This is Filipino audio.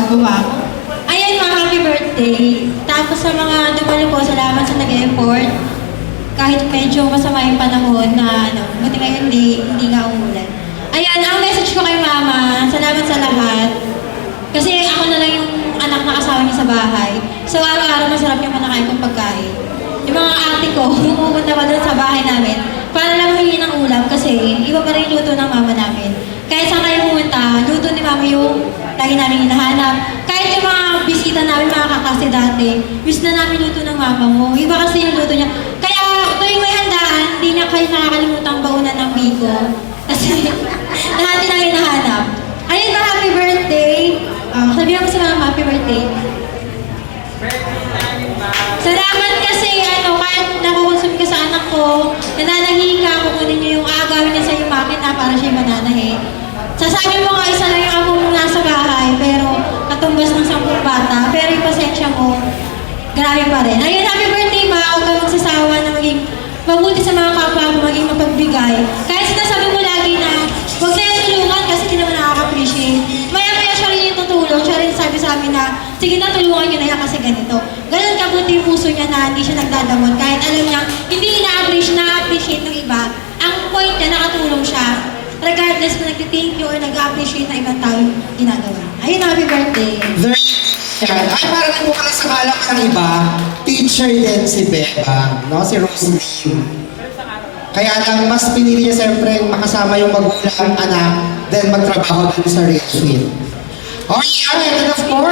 bago pa ako. Ayan mga happy birthday. Tapos sa mga dumalo po, salamat sa nag-effort. Kahit medyo masama yung panahon na buti ngayon hindi nga umulan. Ayan, ang message ko kay Mama, salamat sa lahat. Kasi ako na lang yung anak na asawa niya sa bahay. So araw-araw masarap yung manakain kong pagkain. Yung mga ate ko, pupunta pa doon sa bahay namin para lang humingi ng ulam kasi iba pa rin yung luto ng mama namin. Kahit saan kayo pumunta, luto ni Mama yung lagi namin hinahanap. Kahit yung mga bisita namin, mga kaklase dati, miss na namin luto ng mama mo. Iba kasi yung luto niya. Kaya tuwing may handaan, hindi niya kayo nakakalimutan baunan ng biko. Kasi lahat nang hinahanap. Ayun ba, happy birthday! Sabihan mo sa Mama, happy birthday. Salamat kasi kahit nakukonsum ka sa anak ko, nananahi ka, kukunin niyo yung aagawin niya sa yung makina para siya mananahi. Sasabi mo nga, isa lang yung amo mo nasa bahay, pero katumbas ng 10 bata, pero yung pasensya mo, grabe pa rin. Ayun, happy birthday ma, huwag ka magsasawa na maging mabuti sa mga kapwa mo, maging mapagbigay. Kahit sinasabi mo lagi na, huwag na yung tulungan kasi hindi naman nakaka-appreciate. Maya-maya siya rin yung tutulong, siya rin sabi sa amin na, sige na, tulungan niyo na yan kasi ganito. Ganun kabuti yung puso niya na hindi siya nagdadamot. Kahit alam niya, hindi na-appreciate ng iba. Ang point niya, nakatulong siya. Regardless kung nag-thank you or nag-appreciate na ibang tao yung ginagawa. Ayun, happy birthday. Ay, parang hindi mo ka sa kalam ng iba, teacher din si Beba, no? Si Rosalie. Kaya lang, mas pinili niya siyempre makasama yung magulang anak, then magtrabaho din sa Red Suite. Okay, and of course,